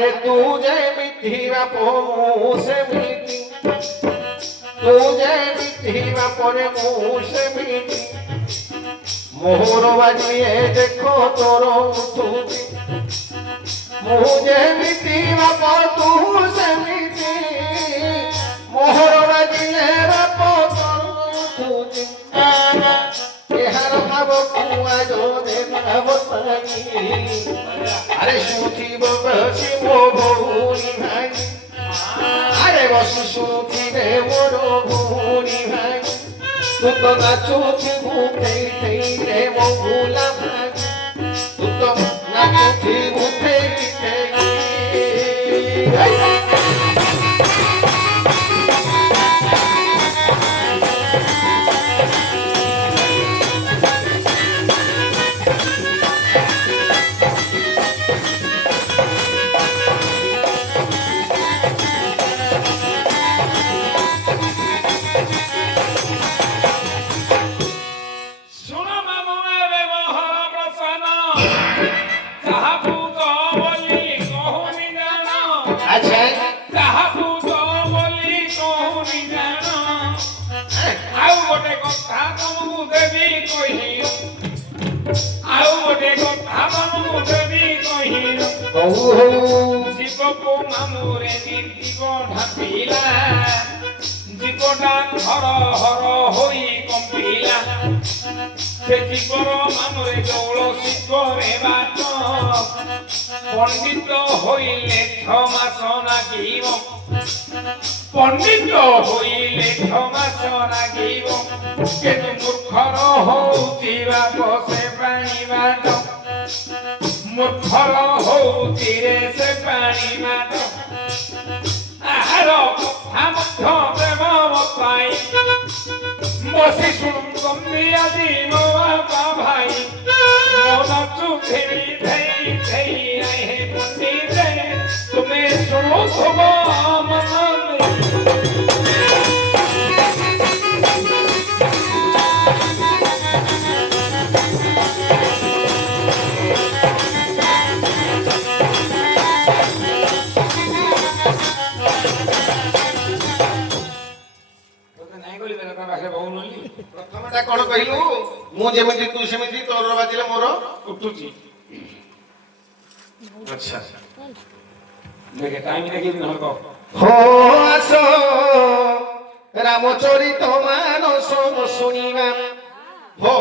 আরে তু যেমিতি বাপ ମୁଁ ସେମିତି ତୁ ଯେମିତି ବାପରେ ମୁଁ ସେମିତି মোহর বাজিয়ে দেখো তোর উঠুছি ମୁଁ ଯେମିତି ବାପ ତୁ ସେମିତି মোহর বাজিলে বাপ তোর উঠୁଛି এହାର ভাব কুয়া জোরে ভাব পানি আরে শুথিব বসি মো ভৌনি ভাই আরে বসি শুথিবে মোর ভৌনি ভাই তু তো নাচুথিবু থেই থেই রে মো ভুলা ভাই তু তো নাচুথিবু থেই থেই জীবকো মামুরে নির্জীব ঢাপিলা জীবটা হর হর হই কম্পিলা সে জীবর মামুরে জৌল শিখরে বাট পণ্ডিত হইলে ছমাস নাগিব পণ্ডিত হইলে ছমাস নাগিব কিন্তু মূর্খর হউছি বাপ সে পানি বাট মূর্খর হউছি রে সে পানি বাট আহার কথা মধ্য প্রেম পাই বসি শুনুন গম্ভীরা দিন বাবা ভাই মন চুথেরি ধেই ধেই হে পণ্ডিত তুমি শুনো শুভ মন ପ୍ରଥମଟା କଣ କହିଲୁ ମୁଁ ଯେମିତି ତୁ ସେମିତି ତୋର ବାଜିଲେ ମୋର ଉଠୁଛି ଆଚ୍ଛା দেখে টাইম দেখি দিন হলো হো আস রামচরিত মানস শুনিবা হো